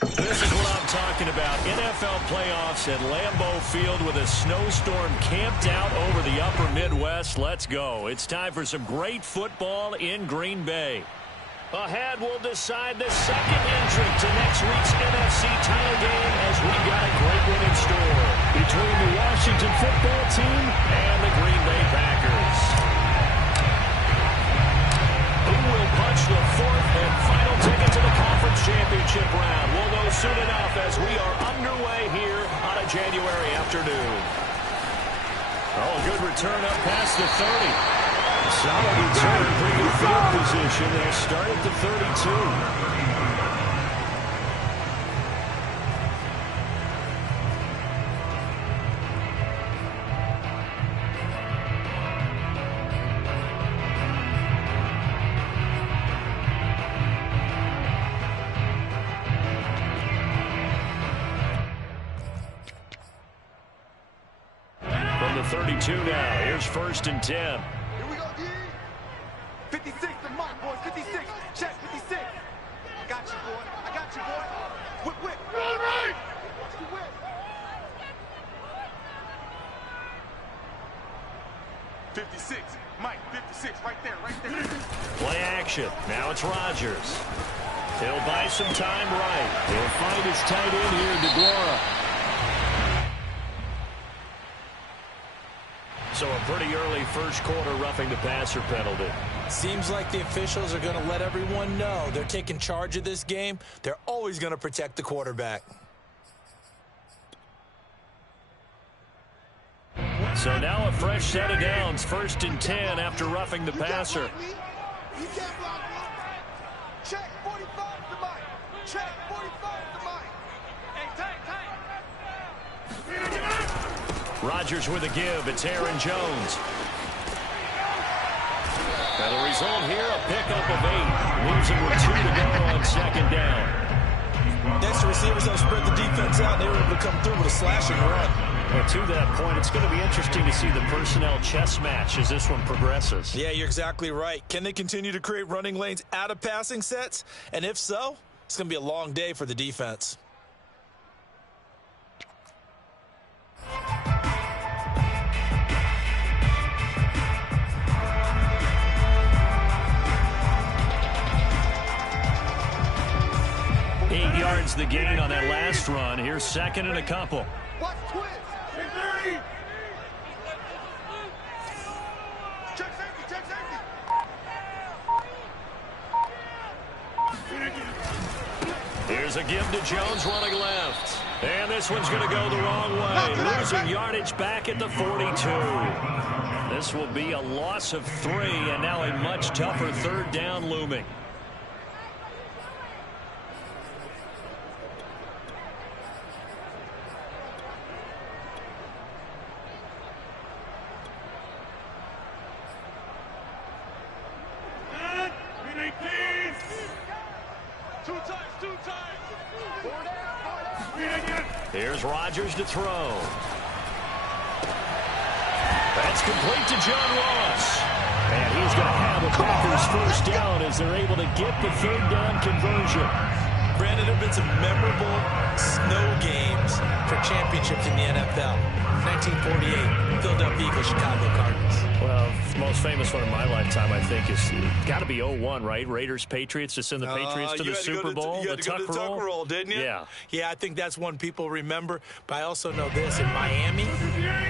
This is what I'm talking about. NFL playoffs at Lambeau Field with a snowstorm camped out over the upper Midwest. Let's go. It's time for some great football in Green Bay. Ahead, we'll decide the second entry to next week's NFC title game as we got a great one in store between the Washington football team and the Green Bay Packers. Who will punch the fourth and final ticket to the conference championship round? We'll know soon enough as we are underway here on a January afternoon. Oh, good return up past the 30. Solid return, pretty good field position. They'll start at the 32. From the 32 now, here's 1st and 10. 56 to Mott, boys. 56. Check 56. I got you, boy. I got you, boy. Whip, whip. All right. Watch the whip. 56. Mike, 56. Right there, right there. Play action. Now it's Rodgers. He'll buy some time right. He'll find his tight end here, DeGuara. So a pretty early first quarter roughing the passer penalty. Seems like the officials are going to let everyone know they're taking charge of this game. They're always going to protect the quarterback. So now a fresh set of downs, 1st and 10 after roughing the passer. You can't block me. Check 45 to Mike. Check 45 to Mike. Hey, tank. Rodgers with a give. It's Aaron Jones. And the result here, a pickup of 8. Losing with 2 to go on 2nd down. Next, the receivers don't spread the defense out. They were able to come through with a slashing run. Well, to that point, it's going to be interesting to see the personnel chess match as this one progresses. Yeah, you're exactly right. Can they continue to create running lanes out of passing sets? And if so, it's going to be a long day for the defense. The gain on that last run. Here's 2nd and a couple. Watch twist. Check safety, check safety. Here's a give to Jones running left. And this one's going to go the wrong way. Losing yardage back at the 42. This will be a loss of 3 and now a much tougher 3rd down looming. Here's Rodgers to throw. That's complete to John Ross. And he's going to have the Packers 1st down as they're able to get the 3rd down conversion. Brandon, there have been some memorable snow games for championships in the NFL. 1948, Philadelphia Eagles, Chicago Cardinals. Well, the most famous one in my lifetime, I think, is got to be 01, right? Raiders-Patriots to send the Patriots to the Super Bowl. You had to go to the Tuck roll, didn't you? Yeah. Yeah, I think that's one people remember. But I also know this. In Miami,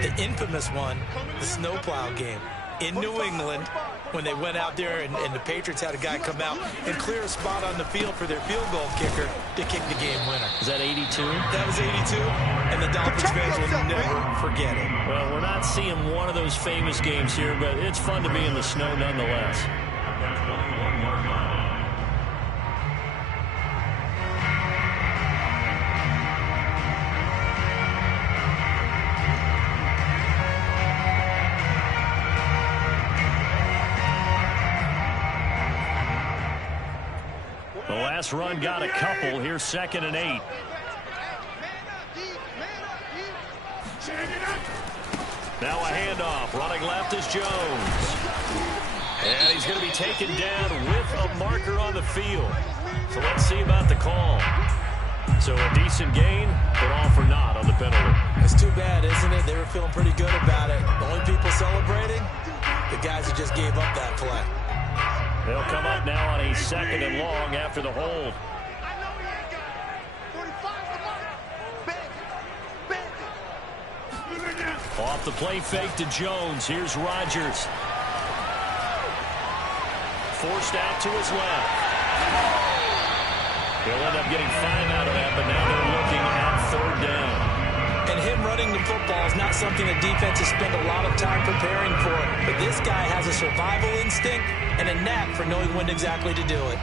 the infamous one, the snowplow game. In New England, when they went out there and the Patriots had a guy come out and clear a spot on the field for their field goal kicker to kick the game winner. Is that 82? That was 82, and the Dolphins fans will never forget it. Well, we're not seeing one of those famous games here, but it's fun to be in the snow nonetheless. The last run got a couple. Here's 2nd and 8. Now a handoff. Running left is Jones. And he's going to be taken down with a marker on the field. So let's see about the call. So a decent gain, but all for naught on the penalty. It's too bad, isn't it? They were feeling pretty good about it. The only people celebrating, the guys who just gave up that play. They'll come up now on a 2nd and long after the hold. Off the play fake to Jones. Here's Rodgers. Forced out to his left. He'll end up getting 5 out of that, but now they're looking at 3rd down. And him running the football is not something the defenses spend a lot of time preparing for. But this guy has a survival instinct and a knack for knowing when exactly to do it.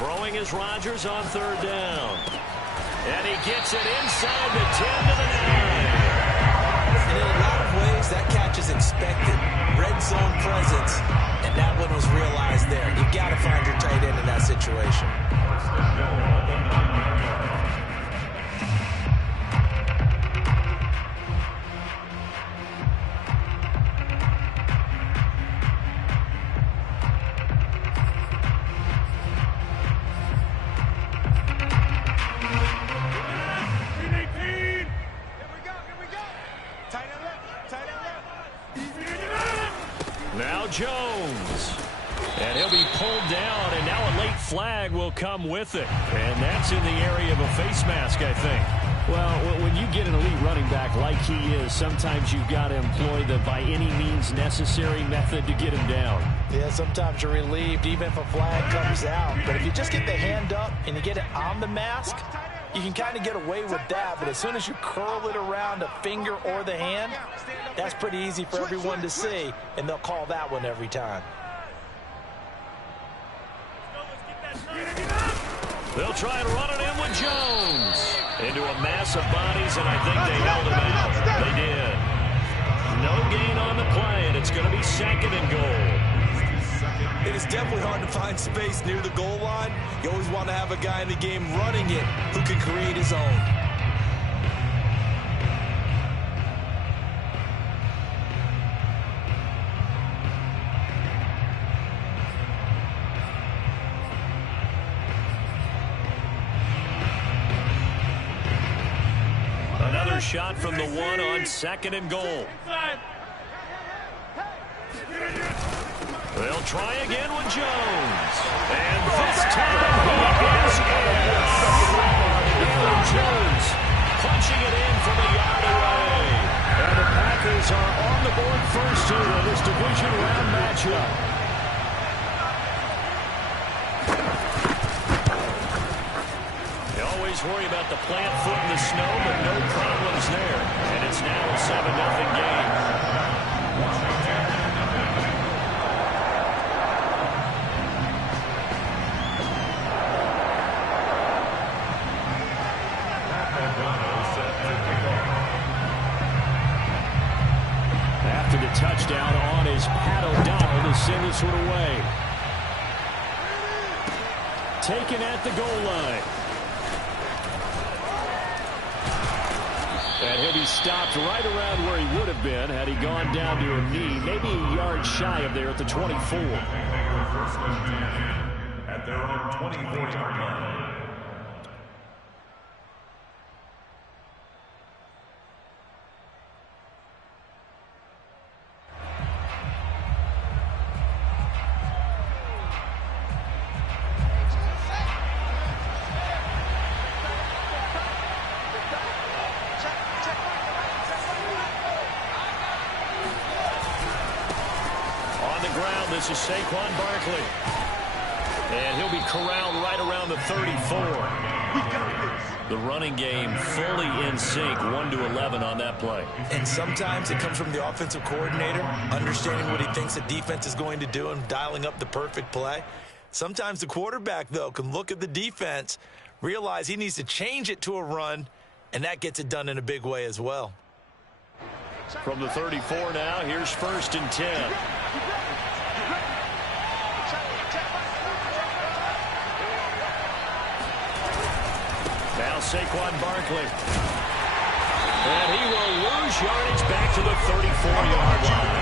Throwing is Rodgers on 3rd down. And he gets it inside the 10 to the 9. And in a lot of ways, that catch is expected. Red zone presence, and that one was realized there. You've got to find your tight end in that situation. Now Jones. And he'll be pulled down, and now a late flag will come with it. And that's in the area of a face mask, I think. Well, when you get an elite running back like he is, sometimes you've got to employ the by any means necessary method to get him down. Yeah, sometimes you're relieved even if a flag comes out. But if you just get the hand up and you get it on the mask, you can kind of get away with that. But as soon as you curl it around a finger or the hand, that's pretty easy for everyone to see, and they'll call that one every time. They'll try and run it in with Jones. Into a mass of bodies, and I think they held him out. They did. No gain on the play, and it's going to be 2nd and goal. It is definitely hard to find space near the goal line. You always want to have a guy in the game running it who can create his own. Another shot from the 1 on 2nd and goal. They'll try again with Jones. And this time he is in. Aaron Jones punching it in from a yard away. And the Packers are on the board first here in this division round matchup. You always worry about the plant foot in the snow, but no problems there. And it's now a 7-0 game. After the touchdown on is Pat O'Donnell to send this one away. Taken at the goal line. And he'll be stopped right around where he would have been had he gone down to a knee, maybe a yard shy of there at the 24. At their own 24-yard line. This is Saquon Barkley. And he'll be corralled right around the 34. The running game fully in sync, 1-11 on that play. And sometimes it comes from the offensive coordinator, understanding what he thinks the defense is going to do and dialing up the perfect play. Sometimes the quarterback, though, can look at the defense, realize he needs to change it to a run, and that gets it done in a big way as well. From the 34 now, here's 1st and 10. Saquon Barkley. And he will lose yardage back to the 34-yard line.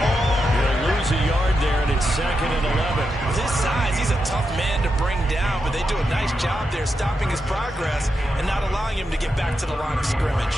He'll lose a yard there, and it's 2nd and 11. With his size, he's a tough man to bring down, but they do a nice job there stopping his progress and not allowing him to get back to the line of scrimmage.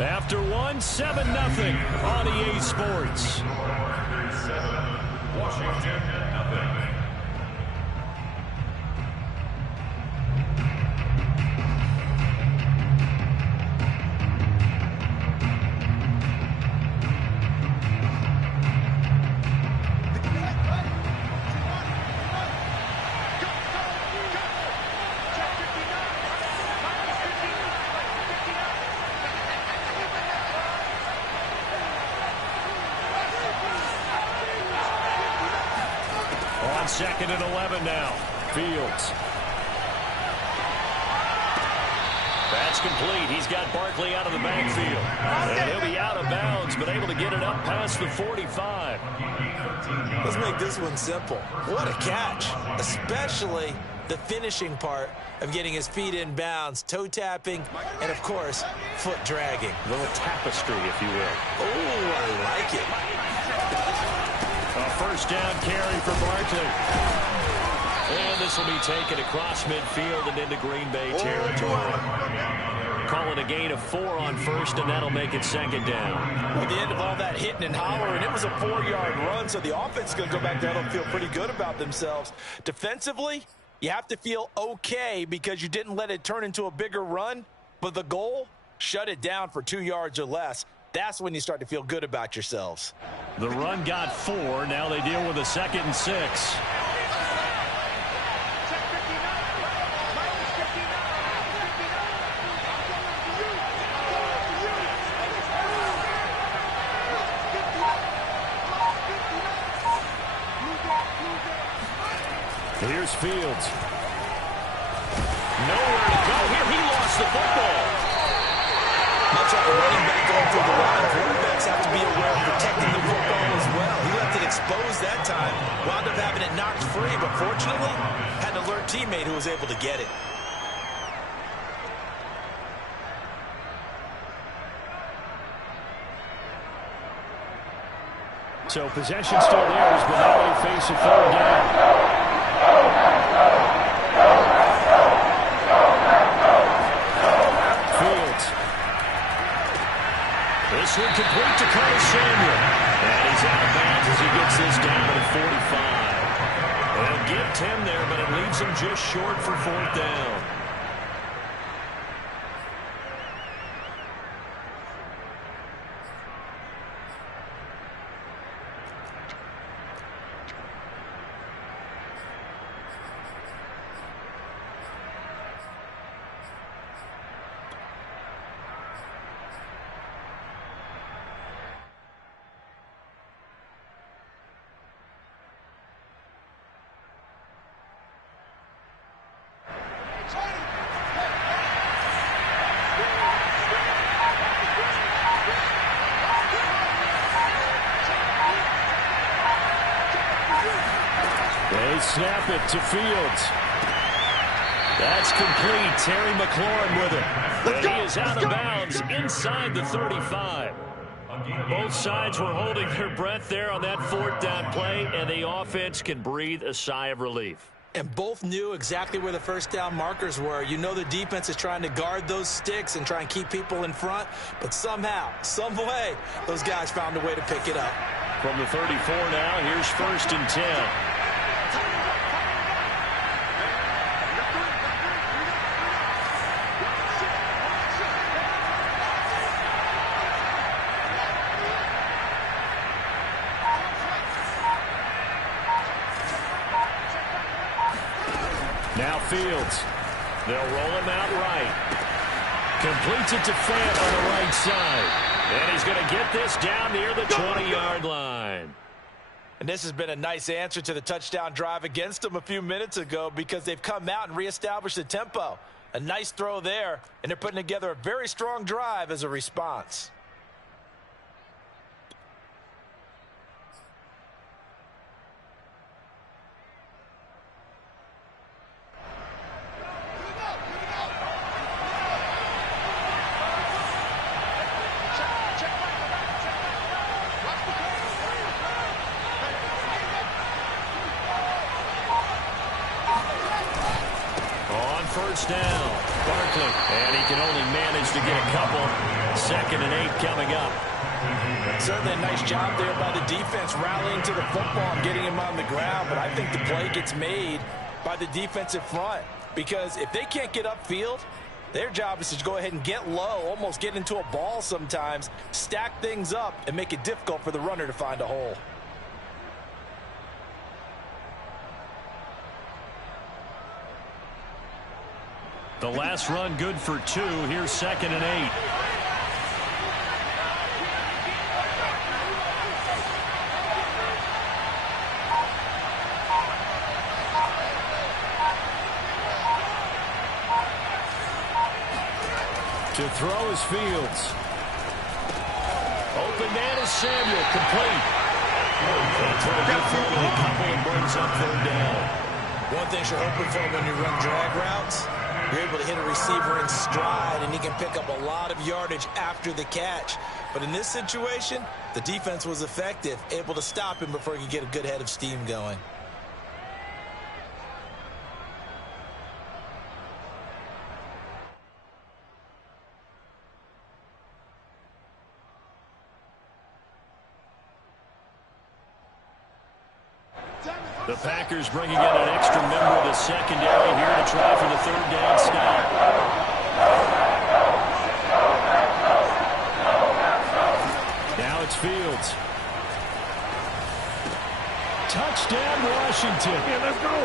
After one, 7-0 on EA Sports. Washington, nothing. On 2nd and 11 now. Fields. That's complete. He's got Barkley out of the backfield. And he'll be out of bounds, but able to get it up past the 45. Let's make this one simple. What a catch, especially the finishing part of getting his feet in bounds, toe tapping, and of course, foot dragging. A little tapestry, if you will. Oh, I like it. A first down carry for Barkley. And this will be taken across midfield and into Green Bay territory. Calling a gain of 4 on first, and that'll make it 2nd down. At the end of all that hitting and hollering, it was a 4-yard run, so the offense is going to go back there and feel pretty good about themselves. Defensively, you have to feel okay because you didn't let it turn into a bigger run, but the goal, shut it down for 2 yards or less. That's when you start to feel good about yourselves. The run got 4. Now they deal with a 2nd and 6. Here's Fields. Nowhere to go here. He lost the football. Much like a running back going through the line, quarterbacks have to be aware of protecting the football as well. He left it exposed that time, wound up having it knocked free, but fortunately, had an alert teammate who was able to get it. So possession still theirs, but now they face a 3rd down. This one complete to Curtis Samuel. And he's out of bounds as he gets this down to the 45. They'll give 10 there, but it leaves him just short for 4th down. They snap it to Fields. That's complete. Terry McLaurin with it. And he is out of bounds inside the 35. Both sides were holding their breath there on that 4th down play, and the offense can breathe a sigh of relief. And both knew exactly where the first down markers were. You know the defense is trying to guard those sticks and try and keep people in front, but somehow, some way, those guys found a way to pick it up. From the 34 now, here's 1st and 10. Now Fields. They'll roll him out right. Completes it to Fant on the right side. And he's going to get this down near the 20-yard line. And this has been a nice answer to the touchdown drive against them a few minutes ago because they've come out and reestablished the tempo. A nice throw there, and they're putting together a very strong drive as a response. First down, Barkley, and he can only manage to get a couple. 2nd and 8 coming up. Certainly a nice job there by the defense rallying to the football and getting him on the ground, but I think the play gets made by the defensive front because if they can't get upfield, their job is to go ahead and get low, almost get into a ball sometimes, stack things up, and make it difficult for the runner to find a hole. The last run good for 2. Here's 2nd and 8. To throw is Fields. Open man is Samuel. Complete. That's a good throw to the couple and brings up 3rd down. One thing you're hoping for when you run drag routes, you're able to hit a receiver in stride, and he can pick up a lot of yardage after the catch. But in this situation, the defense was effective, able to stop him before he could get a good head of steam going. The Packers bringing in an extra member of the secondary here to try for the 3rd down stop. Now it's Fields. Touchdown, Washington. Yeah, let's go.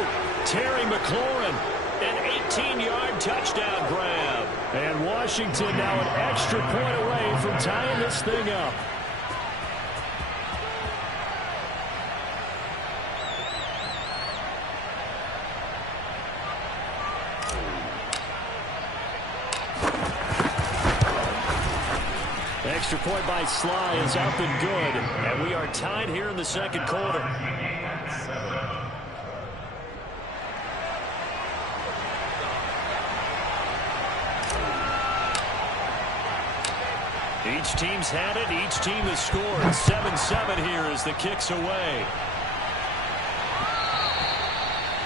Terry McLaurin, an 18-yard touchdown grab. And Washington now an extra point away from tying this thing up. Extra point by Sly is up and good. And we are tied here in the 2nd quarter. Each team's had it. Each team has scored. 7-7 here as the kick's away.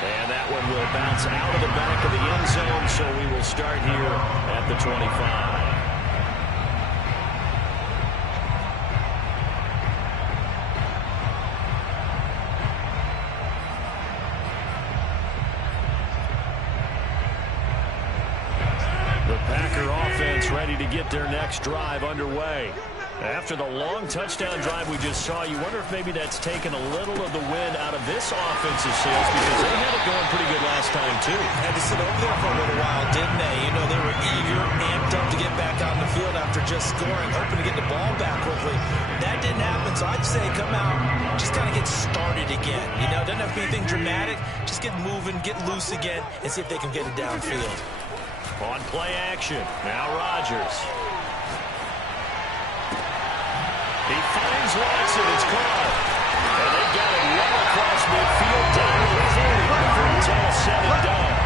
And that one will bounce out of the back of the end zone, so we will start here at the 25. Ready to get their next drive underway. After the long touchdown drive we just saw, you wonder if maybe that's taken a little of the wind out of this offensive sails because they had it going pretty good last time, too. Had to sit over there for a little while, didn't they? You know, they were eager, amped up to get back on the field after just scoring, hoping to get the ball back quickly. That didn't happen, so I'd say come out, just kind of get started again. You know, doesn't have to be anything dramatic. Just get moving, get loose again, and see if they can get it downfield. On play action, now Rodgers. He finds Watson, it's caught. And they got it well across midfield, down to the 40 before it's all said and done.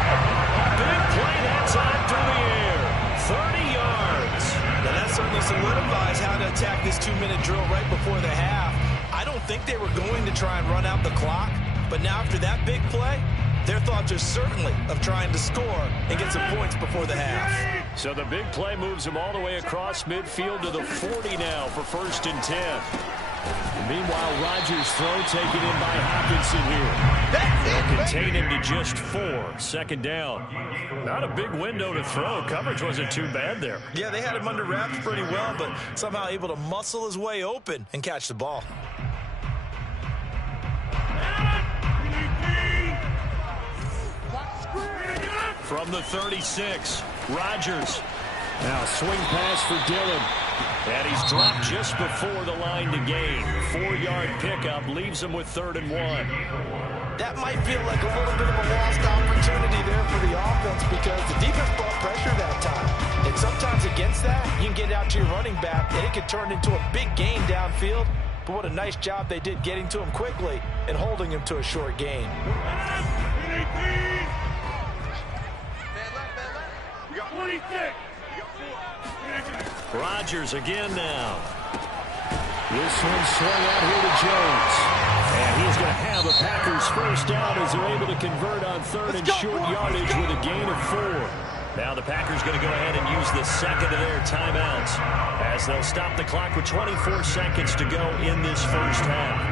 Big play that time through the air, 30 yards. Now that certainly solidifies how to attack this 2-minute drill right before the half. I don't think they were going to try and run out the clock, but now after that big play, their thoughts are certainly of trying to score and get some points before the half. So the big play moves them all the way across midfield to the 40 now for 1st and 10. Meanwhile, Rodgers' throw taken in by Hopkinson here. They'll contain him to just 4. 2nd down. Not a big window to throw. Coverage wasn't too bad there. Yeah, they had him under wraps pretty well, but somehow able to muscle his way open and catch the ball. from the 36. Rodgers. Now swing pass for Dillon. And he's dropped just before the line to gain. 4-yard pickup leaves him with 3rd and 1. That might feel like a little bit of a lost opportunity there for the offense because the defense brought pressure that time. And sometimes against that, you can get out to your running back, and it can turn into a big gain downfield. But what a nice job they did getting to him quickly and holding him to a short gain. Rodgers again now. This one swung out here to Jones. And he's going to have a Packers first down as they're able to convert on 3rd and short yardage with a gain of 4. Now the Packers going to go ahead and use the second of their timeouts as they'll stop the clock with 24 seconds to go in this first half.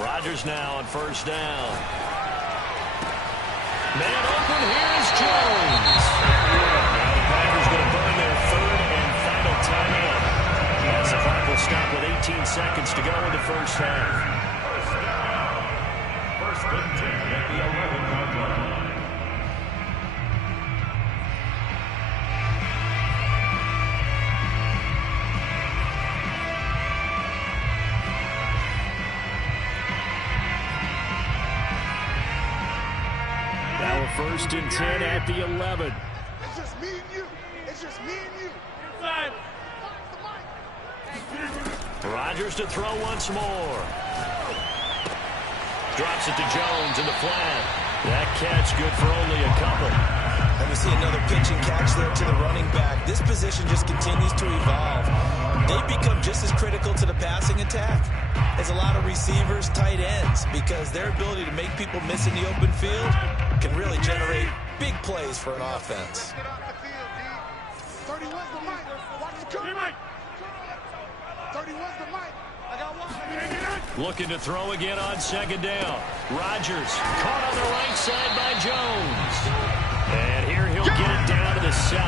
Rodgers now on first down. Man open, here's Jones. Now the Packers going to burn their 3rd and final timeout as the clock will stop with 18 seconds to go in the first half. First and 10 at the 11-yard line. Now a 1st and 10 at the 11. It's just me and you. It's just me and you. Inside. Rodgers to throw once more. Drops it to Jones in the flat. That catch good for only a couple. And we see another pitch and catch there to the running back. This position just continues to evolve. They've become just as critical to the passing attack as a lot of receivers, tight ends, because their ability to make people miss in the open field can really generate big plays for an offense. Get off the field, D. 31's the mic. Watch the cover. 31's the mic. I got one. Looking to throw again on 2nd down. Rodgers caught on the right side by Jones. And here he'll get it down to the 7.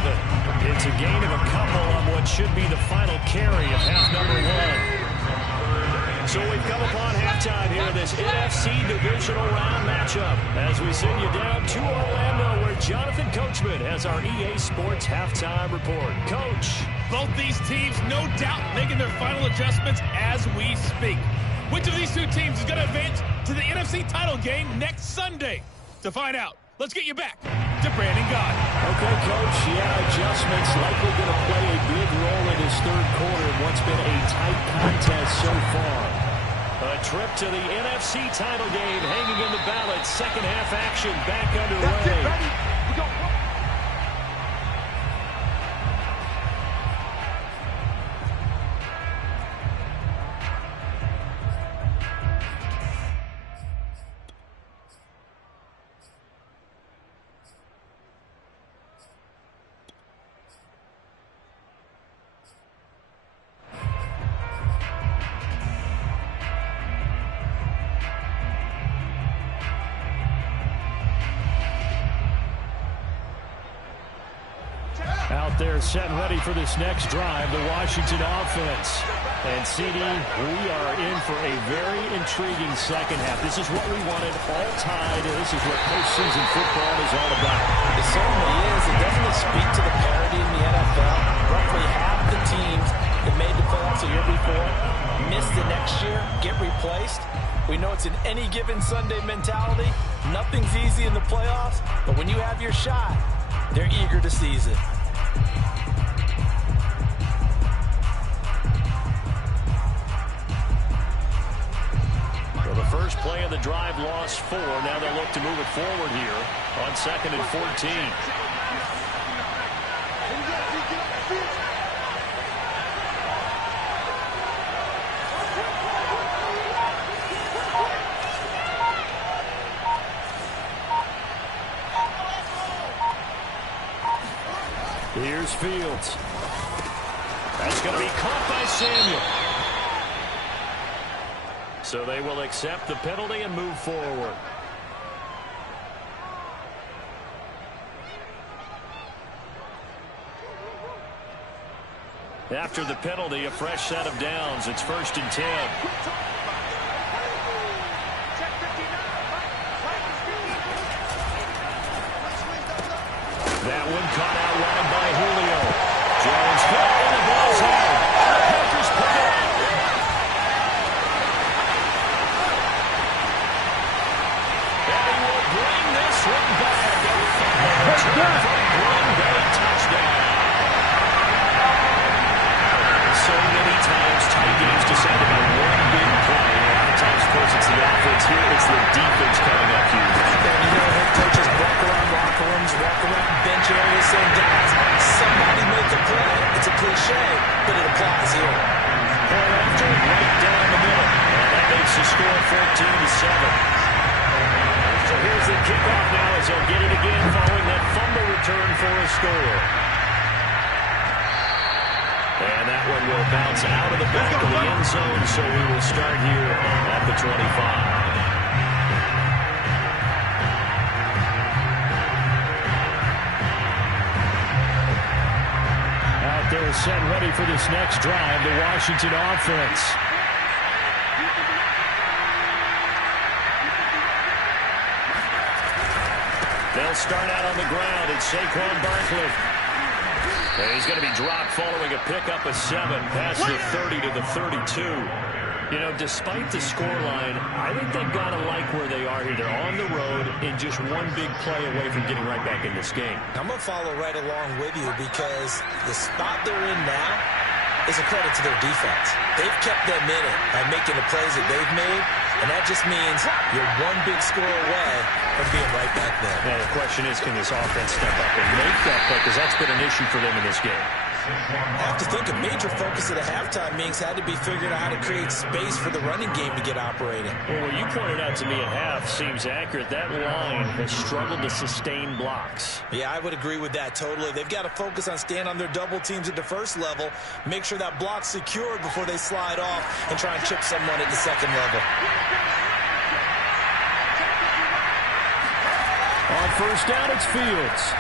It's a gain of a couple on what should be the final carry of half number 1. So we've come upon halftime here in this NFC Divisional Round matchup as we send you down to Orlando where Jonathan Coachman has our EA Sports Halftime Report. Coach. Both these teams, no doubt, making their final adjustments as we speak. Which of these two teams is going to advance to the NFC title game next Sunday? To find out, let's get you back to Brandon God. Okay, Coach. Yeah, adjustments likely going to play a big role in this 3rd quarter in what's been a tight contest so far. A trip to the NFC title game hanging in the balance. Second half action back underway. Out there set and ready for this next drive, the Washington offense. And CD, we are in for a very intriguing second half. This is what we wanted, all tied, and this is what postseason football is all about. It certainly is. It doesn't speak to the parity in the NFL. Roughly half the teams that made the playoffs a year before miss the next year, get replaced. We know it's an any given Sunday mentality. Nothing's easy in the playoffs, but when you have your shot, they're eager to seize it. Well, the first play of the drive lost 4. Now they'll look to move it forward here on 2nd and 14. Here's Fields. That's going to be caught by Samuel. So they will accept the penalty and move forward. After the penalty, a fresh set of downs. It's 1st and 10. That one caught out wide by Julio. Jones hit and the ball's out. Packers pick it up. And he will bring this one back. Return for a Green Bay touchdown. So many times tight games decided by one big play. A lot of times, of course, it's the offense. Here, it's the defense coming up huge. And you know, head coaches walk around locker rooms, walk around bench areas saying, guys, somebody make a play. It's a cliche, but it applies here. Point after, right down the middle. And that makes the score 14-7. So here's the kickoff now as they'll get it again following that fumble return for a score. And that one will bounce out of the back of the end zone, so we will start here at the 25. Out there set ready for this next drive, the Washington offense. They'll start out on the ground. It's Saquon Barkley. And he's going to be dropped following a pickup of 7 past the 30 to the 32. You know, despite the scoreline, I think they've got to like where they are here. They're on the road and just one big play away from getting right back in this game. I'm going to follow right along with you because the spot they're in now is a credit to their defense. They've kept them in it by making the plays that they've made, and that just means you're one big score away from being right back there. Now, the question is, can this offense step up and make that play? Because that's been an issue for them in this game. I have to think a major focus at a halftime means had to be figuring out how to create space for the running game to get operating. Well, what you pointed out to me at half seems accurate. That line has struggled to sustain blocks. Yeah, I would agree with that totally. They've got to focus on staying on their double teams at the first level, make sure that block's secured before they slide off and try and chip someone at the second level. On first down, it's Fields.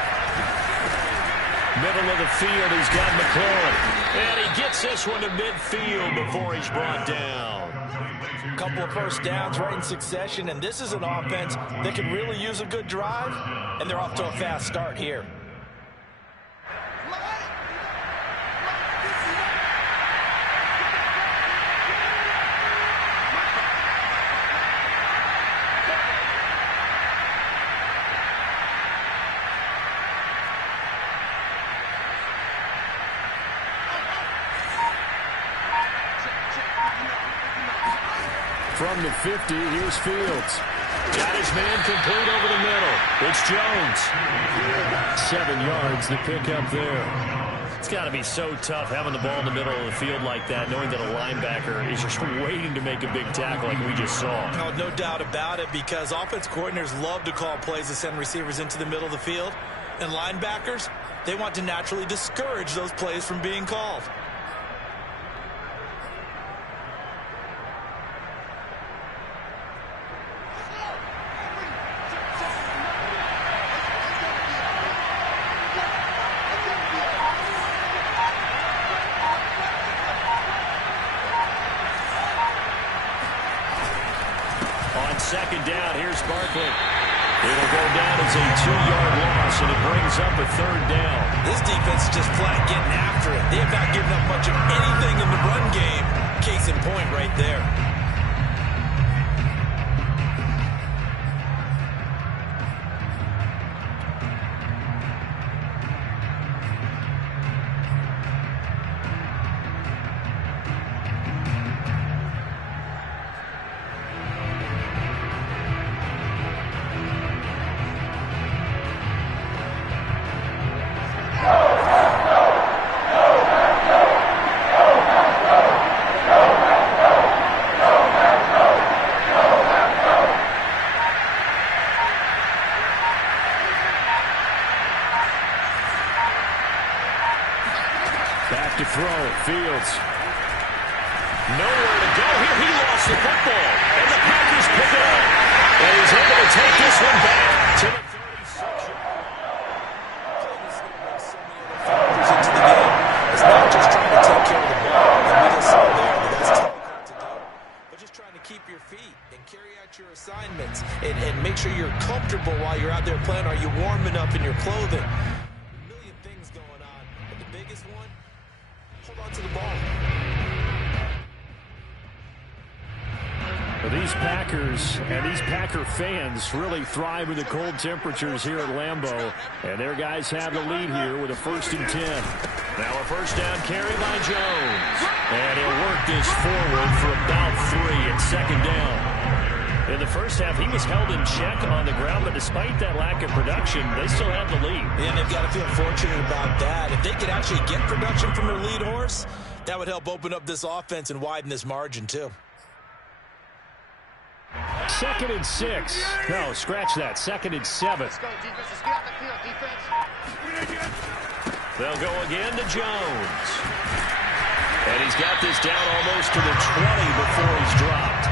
Middle of the field, he's got McLaurin. And he gets this one to midfield before he's brought down. A couple of first downs right in succession, and this is an offense that can really use a good drive, and they're off to a fast start here. From the 50, here's Fields. Got his man complete over the middle. It's Jones. 7 yards, the pickup there. It's got to be so tough having the ball in the middle of the field like that, knowing that a linebacker is just waiting to make a big tackle like we just saw. No doubt about it, because offense coordinators love to call plays to send receivers into the middle of the field. And linebackers, they want to naturally discourage those plays from being called. Second down, here's Barkley. It'll go down as a 2-yard loss, and it brings up a third down. This defense is just flat getting after it. They have not given up much of anything in the run game. Case in point right there. Back to throw, Fields. Nowhere to go here. He lost the football, and the Packers pick it up. And he's able to take this one back to the 36. Into the game. It's not just trying to take care of the ball, and we just saw there that that's difficult to do, but just trying to keep your feet and carry out your assignments and make sure you're comfortable while you're out there playing. Are you warm enough in your clothing? These Packers and these Packer fans really thrive in the cold temperatures here at Lambeau. And their guys have the lead here with a 1st and 10. Now a first down carry by Jones. And he'll work this forward for about 3 at 2nd down. In the first half, he was held in check on the ground, but despite that lack of production, they still have the lead. And they've got to feel fortunate about that. If they could actually get production from their lead horse, that would help open up this offense and widen this margin too. 2nd and 6. No, scratch that. 2nd and 7. Let's go, defense. Let's get out the field, defense. They'll go again to Jones. And he's got this down almost to the 20 before he's dropped.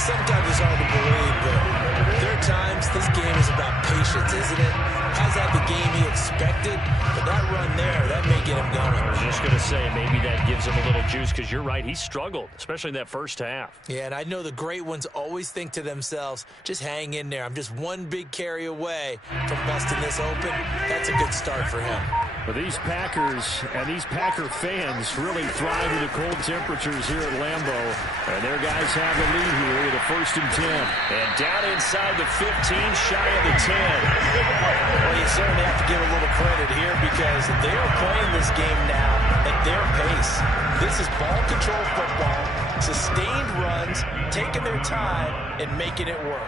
Sometimes it's hard to believe, but there are times this game is about patience, isn't it? Has had the game he expected, but that run there, that may get him going. I was just going to say, maybe that gives him a little juice, because you're right, he struggled, especially in that first half. Yeah, and I know the great ones always think to themselves, just hang in there. I'm just one big carry away from busting this open. That's a good start for him. But these Packers and these Packer fans really thrive in the cold temperatures here at Lambeau. And their guys have the lead here with a 1st and 10. And down inside the 15, shy of the 10. Well, you certainly have to give a little credit here because they are playing this game now at their pace. This is ball control football, sustained runs, taking their time and making it work.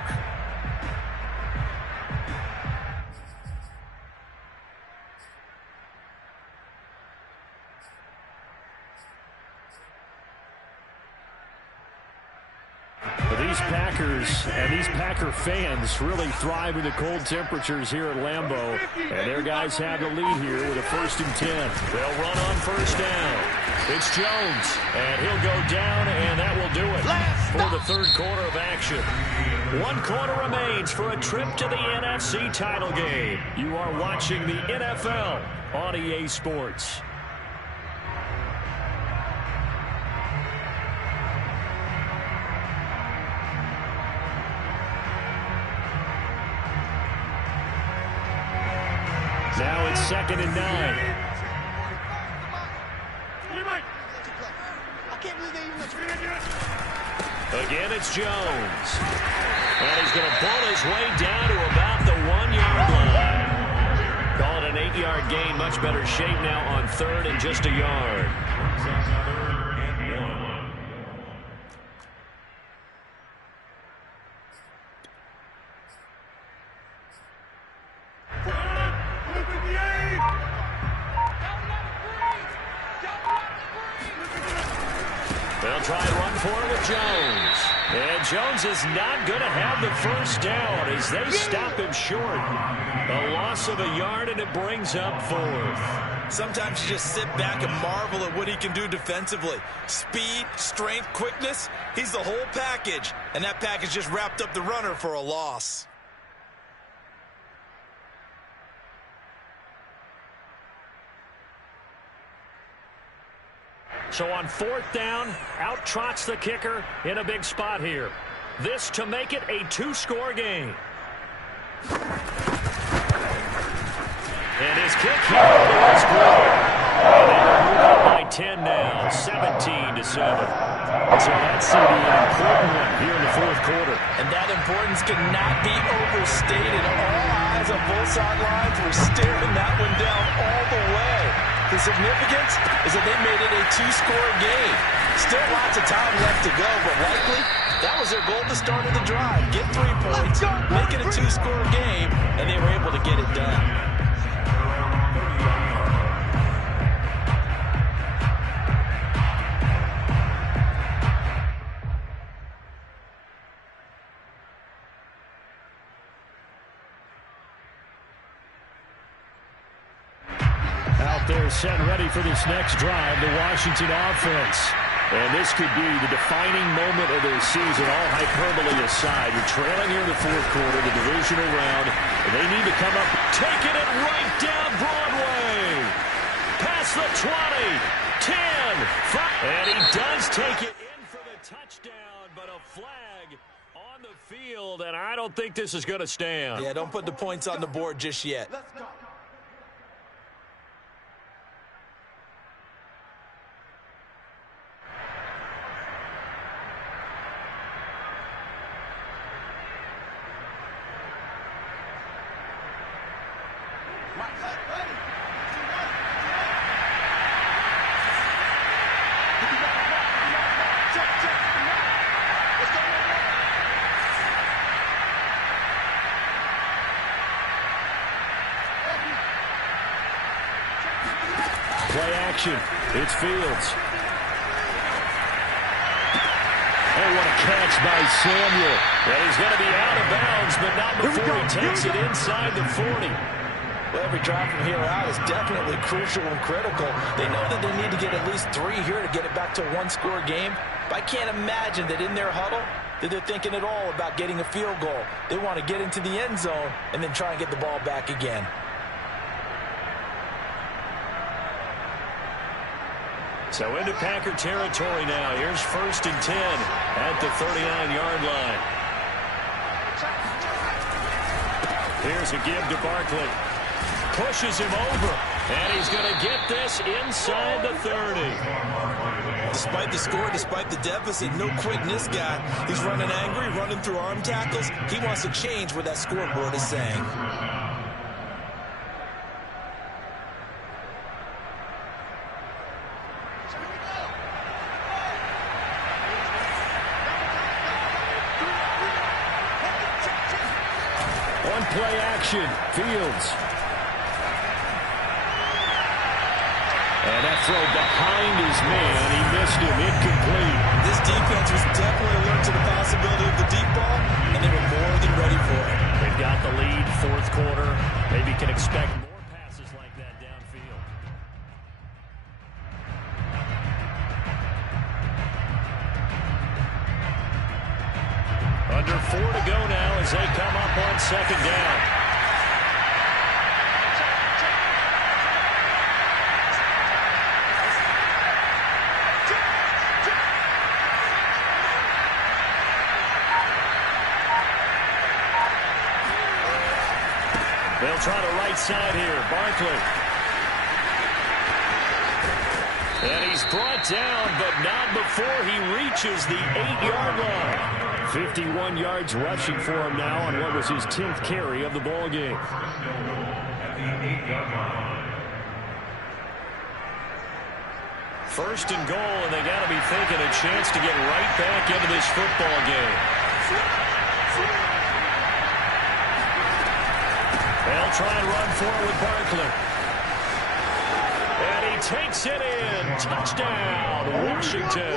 These Packers and these Packer fans really thrive in the cold temperatures here at Lambeau. And their guys have the lead here with a 1st and 10. They'll run on 1st down. It's Jones, and he'll go down, and that will do it for the 3rd quarter of action. 1 quarter remains for a trip to the NFC title game. You are watching the NFL on EA Sports. Now it's 2nd and 9. Again, it's Jones. And he's going to pull his way down to about the 1-yard line. Call it an 8-yard gain. Much better shape now on 3rd and just a yard. They'll try and run for it with Jones. And Jones is not going to have the first down as they stop him short. A loss of a yard, and it brings up 4th. Sometimes you just sit back and marvel at what he can do defensively. Speed, strength, quickness, he's the whole package. And that package just wrapped up the runner for a loss. So on 4th down, out trots the kicker in a big spot here. This to make it a 2-score game. And his kick here is good. And they will move up by 10 now, 17-7. So that's an important one here in the 4th quarter. And that importance cannot be overstated. All eyes on both sidelines were staring that one down all the way. The significance is that they made it a 2-score game. Still lots of time left to go, but likely that was their goal at the start of the drive. Get 3 points, make it a 2-score game, and they were able to get it done. They're set ready for this next drive, the Washington offense. And this could be the defining moment of their season, all hyperbole aside. You're trailing here in the 4th quarter, the divisional round, and they need to come up, taking it right down Broadway. Past the 20, 10, 5. And he does take it in for the touchdown, but a flag on the field, and I don't think this is going to stand. Yeah, don't put the points on the board just yet. Let's go. action. It's Fields. Oh, what a catch by Samuel. And he's going to be out of bounds, but not before he takes it inside the 40. Well, every drive from here out is definitely crucial and critical. They know that they need to get at least 3 here to get it back to a one-score game. But I can't imagine that in their huddle that they're thinking at all about getting a field goal. They want to get into the end zone and then try and get the ball back again. So into Packer territory now. Here's 1st and 10 at the 39-yard line. Here's a give to Barkley. Pushes him over, and he's going to get this inside the 30. Despite the score, despite the deficit, no quitting this guy. He's running angry, running through arm tackles. He wants to change what that scoreboard is saying. On play action, Fields. And that throw behind his man, he missed him, incomplete. This defense was definitely alert to the possibility of the deep ball, and they were more than ready for it. They've got the lead, 4th quarter. Maybe can expect more passes like that downfield. Under 4 to go now as they come up on 2nd down. They'll try to right side here. Barkley. And he's brought down, but not before he reaches the 8-yard line. 51 yards rushing for him now on what was his 10th carry of the ball game. First and goal, and they got to be thinking a chance to get right back into this football game. They'll try and run forward with Barkley. And he takes it in. Touchdown, Washington.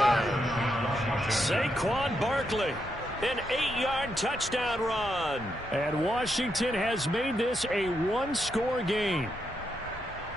Saquon Barkley. An 8-yard touchdown run. And Washington has made this a one-score game.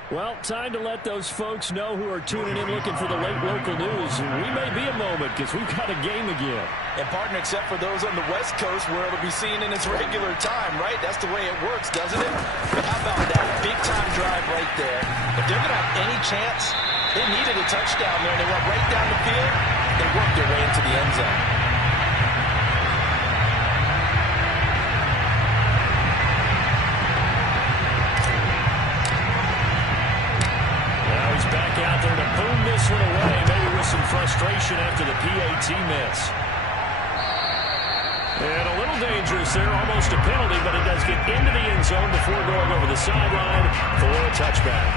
Well, time to let those folks know who are tuning in looking for the late local news. We may be a moment because we've got a game again. And, partner, except for those on the West Coast where it'll be seen in its regular time, right? That's the way it works, doesn't it? But how about that big-time drive right there? If they're going to have any chance, they needed a touchdown there. They went right down the field. They worked their way into the end zone. Back out there to boom this one away, maybe with some frustration after the PAT miss. And a little dangerous there, almost a penalty, but it does get into the end zone before going over the sideline for a touchback.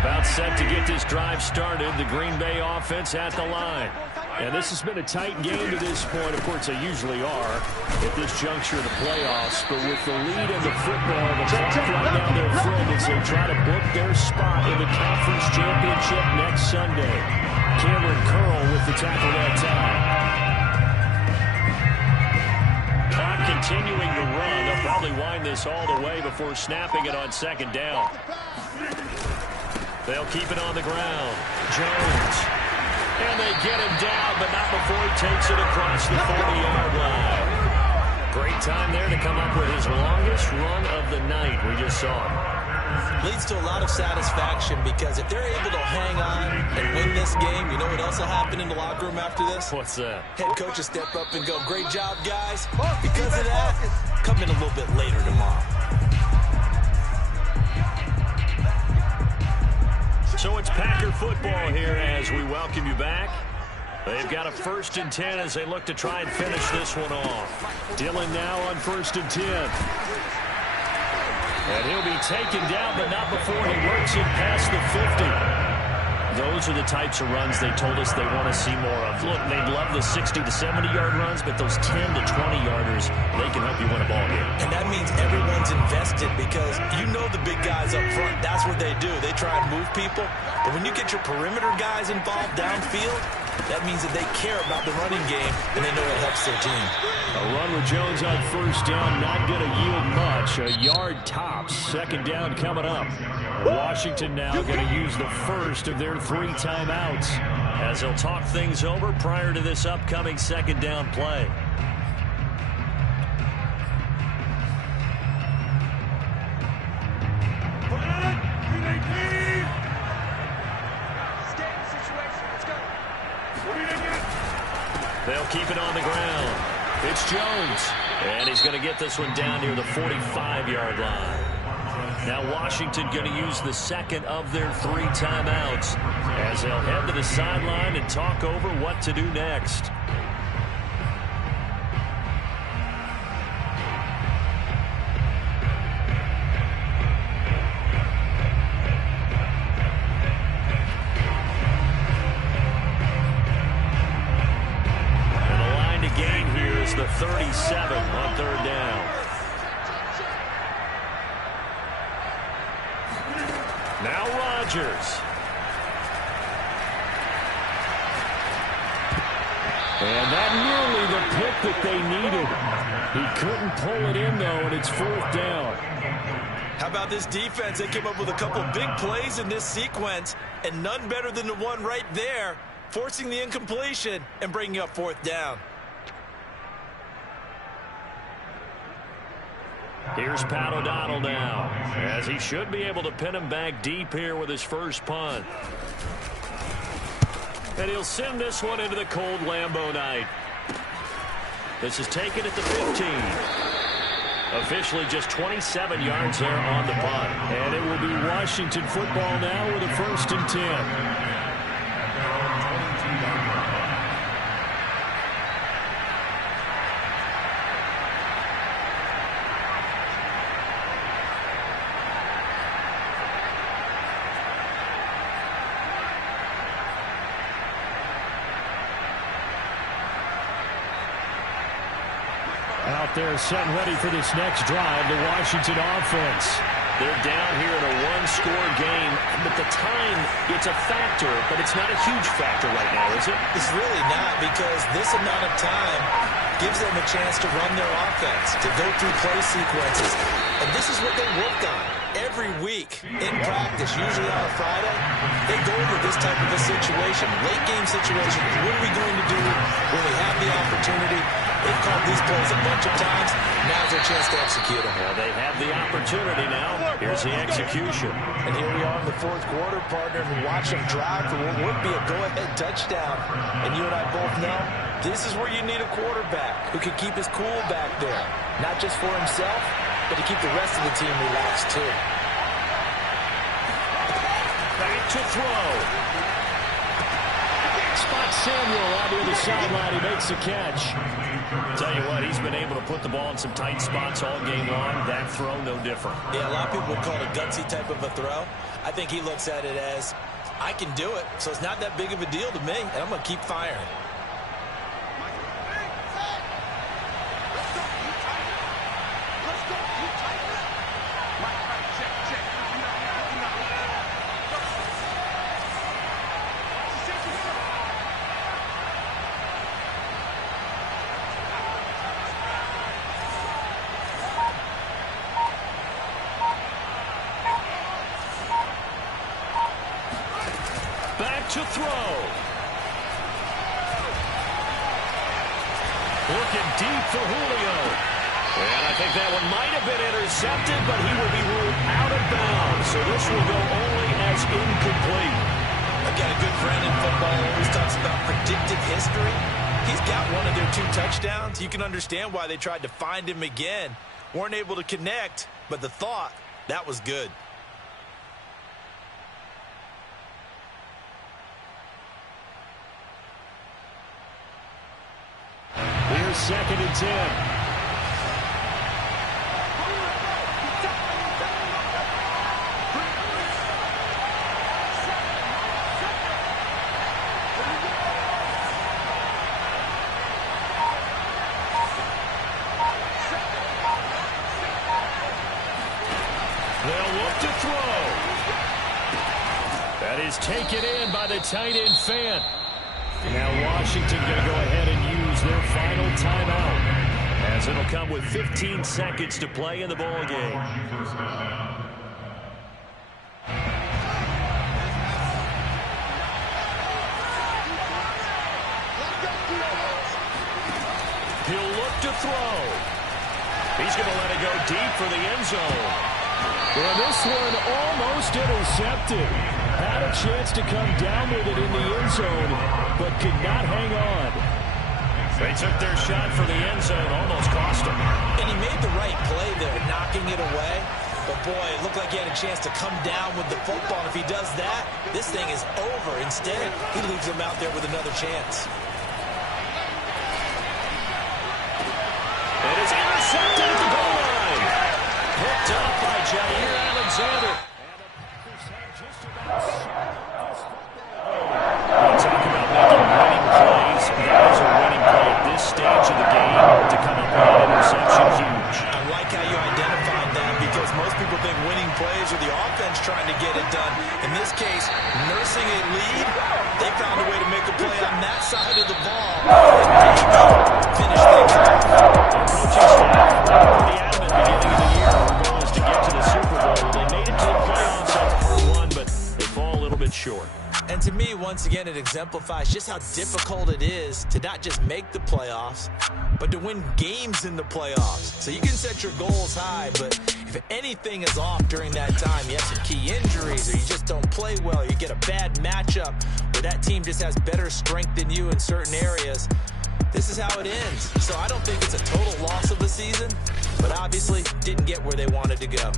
About set to get this drive started, the Green Bay offense at the line. And this has been a tight game to this point. Of course, they usually are at this juncture of the playoffs. But with the lead in the football, the clock right now, their friend as they try to book their spot in the conference championship next Sunday. Cameron Curl with the tackle that time. Clock continuing to run. They'll probably wind this all the way before snapping it on 2nd down. They'll keep it on the ground. Jones. And they get him down, but not before he takes it across the 40-yard line. Great time there to come up with his longest run of the night. We just saw him. Leads to a lot of satisfaction because if they're able to hang on and win this game, you know what else will happen in the locker room after this? What's that? Head coach will step up and go, great job, guys. Because of that, come in a little bit later tomorrow. So it's Packer football here as we welcome you back. They've got a 1st and 10 as they look to try and finish this one off. Dillon now on 1st and 10. And he'll be taken down, but not before he works it past the 50. Those are the types of runs they told us they want to see more of. Look, they'd love the 60 to 70-yard runs, but those 10 to 20-yarders, they can help you win a ball game. And that means everyone's invested because you know the big guys up front, that's what they do. They try and move people. But when you get your perimeter guys involved downfield, that means that they care about the running game, and they know it helps their team. A run with Jones on first down, not going to yield much. A yard tops. Second down coming up. Washington now going to use the first of their 3 timeouts as they'll talk things over prior to this upcoming second down play. They'll keep it on the ground. It's Jones. And he's going to get this one down near the 45-yard line. Now Washington going to use the second of their 3 timeouts as they'll head to the sideline and talk over what to do next. The 37 on third down. Now Rodgers. And that nearly the pick that they needed. He couldn't pull it in, though, and it's 4th down. How about this defense? They came up with a couple big plays in this sequence, and none better than the one right there, forcing the incompletion and bringing up 4th down. Here's Pat O'Donnell now, as he should be able to pin him back deep here with his first punt. And he'll send this one into the cold Lambeau night. This is taken at the 15. Officially just 27 yards there on the punt. And it will be Washington football now with a 1st and 10. Out there set and ready for this next drive, the Washington offense. They're down here in a 1-score game, but the time, it's a factor, but it's not a huge factor right now, is it? It's really not, because this amount of time gives them a chance to run their offense, to go through play sequences. And this is what they work on every week in practice, usually on a Friday. They go over this type of a situation, late game situation. What are we going to do when we have the opportunity? They've called these plays a bunch of times. Now's their chance to execute them. Well, they have the opportunity now. Here's the execution. And here we are in the 4th quarter, partner, and watch them drive for what would be a go-ahead touchdown. And you and I both know this is where you need a quarterback who can keep his cool back there. Not just for himself, but to keep the rest of the team relaxed, too. Back to throw. Spot Samuel out near the sideline. He makes the catch. Tell you what, he's been able to put the ball in some tight spots all game long. That throw, no different. Yeah, a lot of people would call it a gutsy type of a throw. I think he looks at it as, I can do it, so it's not that big of a deal to me, and I'm going to keep firing. To throw. Looking deep for Julio. And I think that one might have been intercepted, but he will be ruled out of bounds. So this will go only as incomplete. I've got a good friend in football who always talks about predictive history. He's got one of their 2 touchdowns. You can understand why they tried to find him again. Weren't able to connect, but the thought, that was good. Here's 2nd and 10. They'll look to throw. That is taken in by the tight end Fant. Now Washington going to go ahead and use their final timeout, as it'll come with 15 seconds to play in the ball game. He'll look to throw. He's going to let it go deep for the end zone. Well, this one almost intercepted. Had a chance to come down with it in the end zone, but could not hang on. They took their shot for the end zone, almost cost him. And he made the right play there, knocking it away. But, boy, it looked like he had a chance to come down with the football. And if he does that, this thing is over. Instead, he leaves him out there with another chance. It is intercepted at the goal line. Picked up by Jair Alexander. You talk about making winning plays. That was a winning play at this stage of the game to come up with an interception. Huge. I like how you identified that, because most people think winning plays are the offense trying to get it done. In this case, nursing a lead, they found a way to make a play on that side of the ball. Finish things off. Coaching staff pretty adamant beginning of the year. Our goal is to get to the Super Bowl. They made it to the playoffs after part one, but they fall a little bit short. And to me, once again, it exemplifies just how difficult it is to not just make the playoffs, but to win games in the playoffs. So you can set your goals high, but if anything is off during that time, you have some key injuries, or you just don't play well, you get a bad matchup where that team just has better strength than you in certain areas, this is how it ends. So I don't think it's a total loss of a season, but obviously didn't get where they wanted to go.